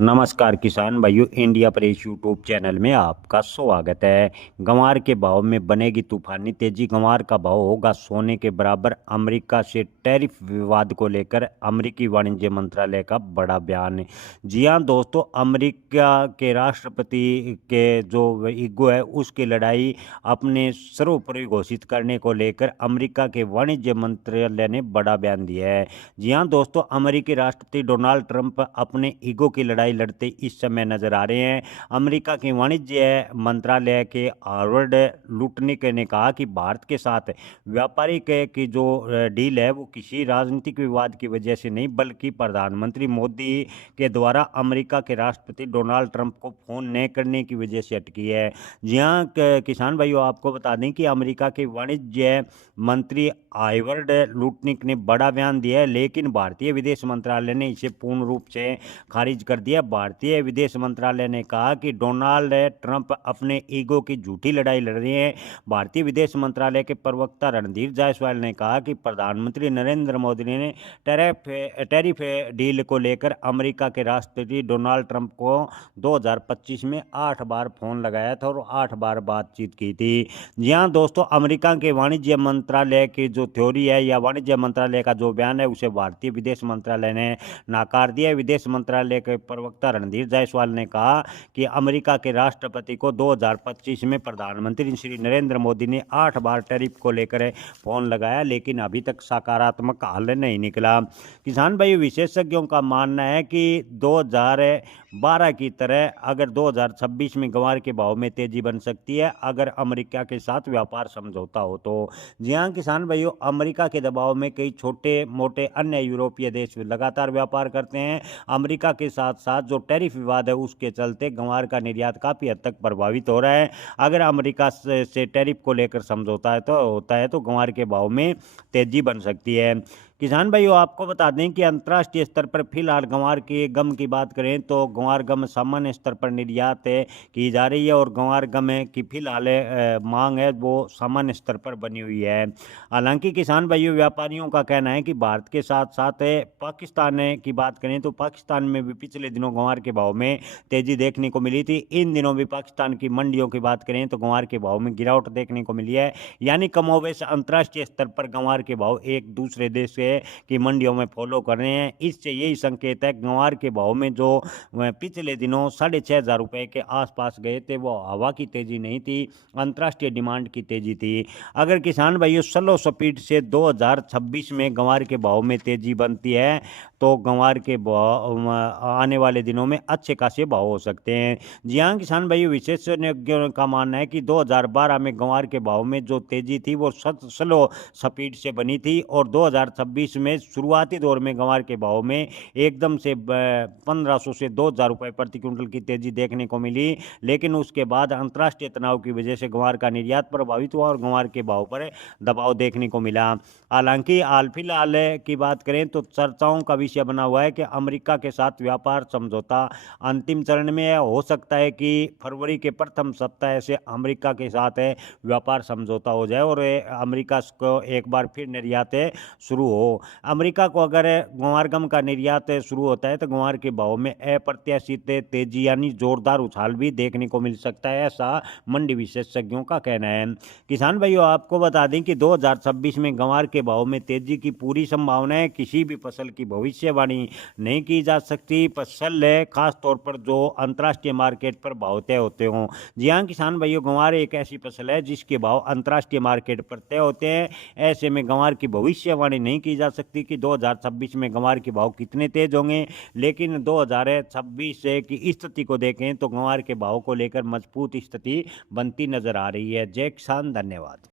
नमस्कार किसान भाइयों, इंडिया प्रेस यूट्यूब चैनल में आपका स्वागत है। गंवार के भाव में बनेगी तूफानी तेजी। गंवार का भाव होगा सोने के बराबर। अमेरिका से टैरिफ विवाद को लेकर अमेरिकी वाणिज्य मंत्रालय का बड़ा बयान। जी हां दोस्तों, अमेरिका के राष्ट्रपति के जो ईगो है उसकी लड़ाई अपने सर्वोपरि घोषित करने को लेकर अमेरिका के वाणिज्य मंत्रालय ने बड़ा बयान दिया है। जी हां दोस्तों, अमेरिकी राष्ट्रपति डोनाल्ड ट्रंप अपने ईगो की लड़ाई लड़ते इस समय नजर आ रहे हैं। अमेरिका के वाणिज्य मंत्रालय के हार्वर्ड लुटनिक ने कहा कि भारत के साथ व्यापारिक की जो डील है वो किसी राजनीतिक विवाद की वजह से नहीं, बल्कि प्रधानमंत्री मोदी के द्वारा अमेरिका के राष्ट्रपति डोनाल्ड ट्रंप को फोन न करने की वजह से अटकी है। जी हाँ किसान भाइयों, आपको बता दें कि अमेरिका के वाणिज्य मंत्री हार्वर्ड लुटनिक ने बड़ा बयान दिया है, लेकिन भारतीय विदेश मंत्रालय ने इसे पूर्ण रूप से खारिज कर दिया। भारतीय विदेश मंत्रालय ने कहा कि डोनाल्ड ट्रंप अपने ईगो की झूठी लड़ाई लड़ रहे हैं। भारतीय विदेश मंत्रालय के प्रवक्ता रणधीर जायसवाल ने कहा कि प्रधानमंत्री नरेंद्र मोदी ने टैरिफ डील को लेकर अमेरिका के राष्ट्रपति डोनाल्ड ट्रंप को 2025 में 8 बार फोन लगाया था और 8 बार बातचीत की थी। जी हाँ दोस्तों, अमेरिका के वाणिज्य मंत्रालय की जो थ्योरी है या वाणिज्य मंत्रालय का जो बयान है उसे भारतीय विदेश मंत्रालय ने नकार दिया। विदेश मंत्रालय के प्रवक्ता रणधीर जायसवाल ने कहा कि अमेरिका के राष्ट्रपति को 2025 में प्रधानमंत्री श्री नरेंद्र मोदी ने 8 बार टैरिफ को लेकर फोन लगाया, लेकिन अभी तक सकारात्मक हल नहीं निकला। किसान भाई, विशेषज्ञों का मानना है कि 2012 की तरह अगर 2026 में गंवार के भाव में तेजी बन सकती है अगर अमेरिका के साथ व्यापार समझौता हो तो। जी हाँ किसान भाइयों, अमेरिका के दबाव में कई छोटे मोटे अन्य यूरोपीय देश लगातार व्यापार करते हैं। अमेरिका के साथ साथ जो टैरिफ विवाद है उसके चलते गंवार का निर्यात काफ़ी हद तक प्रभावित हो रहा है। अगर अमेरिका से टैरिफ को लेकर समझौता है तो होता है तो गंवार के भाव में तेजी बन सकती है। किसान भाइयों, आपको बता दें कि अंतर्राष्ट्रीय स्तर पर फिलहाल गंवार के गम की बात करें तो गंवार गम सामान्य स्तर पर निर्यात की जा रही है और गंवार गम की फिलहाल मांग है वो सामान्य स्तर पर बनी हुई है। हालांकि किसान भाइयों, व्यापारियों का कहना है कि भारत के साथ साथ पाकिस्तान की बात करें तो पाकिस्तान में भी पिछले दिनों गंवार के भाव में तेजी देखने को मिली थी। इन दिनों भी पाकिस्तान की मंडियों की बात करें तो गंवार के भाव में गिरावट देखने को मिली है। यानी कमोबेश अंतर्राष्ट्रीय स्तर पर गंवार के भाव एक दूसरे देश की मंडियों में फॉलो कर रहे हैं। इससे यही संकेत है गंवार के भाव में जो पिछले दिनों 6,500 रुपए के आसपास गए थे वो हवा की तेजी नहीं थी, अंतर्राष्ट्रीय डिमांड की तेजी थी। अगर किसान भाइयों स्लो स्पीड से 2026 में गंवार के भाव में तेजी बनती है तो गंवार के आने वाले दिनों में अच्छे खासे भाव हो सकते हैं। जी हाँ किसान भाइयों, विशेषज्ञों का मानना है कि 2012 में गंवार के भाव में जो तेजी थी वो स्लो स्पीड से बनी थी और 2026 में शुरुआती दौर में गंवार के भाव में एकदम से 1500 से 2000 रुपये प्रति क्विंटल की तेजी देखने को मिली, लेकिन उसके बाद अंतर्राष्ट्रीय तनाव की वजह से गंवार का निर्यात प्रभावित हुआ और गंवार के भाव पर दबाव देखने को मिला। हालांकि हाल फिलहाल की बात करें तो चर्चाओं का विषय बना हुआ है कि अमेरिका के साथ व्यापार समझौता अंतिम चरण में है। हो सकता है कि फरवरी के प्रथम सप्ताह से अमेरिका के साथ व्यापार समझौता हो जाए और अमेरिका को एक बार फिर निर्यात शुरू हो। अमेरिका को अगर गंवार गम का निर्यात शुरू होता है तो गंवार के भाव में अप्रत्याशित तेजी यानी जोरदार उछाल भी देखने को मिल सकता है, ऐसा मंडी विशेषज्ञों का कहना है। किसान भाइयों, आपको बता दें कि 2026 में गंवार के भाव में तेजी की पूरी संभावना है। किसी भी फसल की भविष्यवाणी नहीं की जा सकती। फसल है खास तौर पर जो अंतर्राष्ट्रीय मार्केट पर भाव तय होते हों। जी हाँ किसान भाइयों, गंवार एक ऐसी फसल है जिसके भाव अंतर्राष्ट्रीय मार्केट पर तय होते हैं। ऐसे में गंवार की भविष्यवाणी नहीं की जा सकती कि 2026 में गंवार के भाव कितने तेज होंगे, लेकिन 2026 की स्थिति को देखें तो गंवार के भाव को लेकर मजबूत स्थिति बनती नजर आ रही है। जय किसान, धन्यवाद।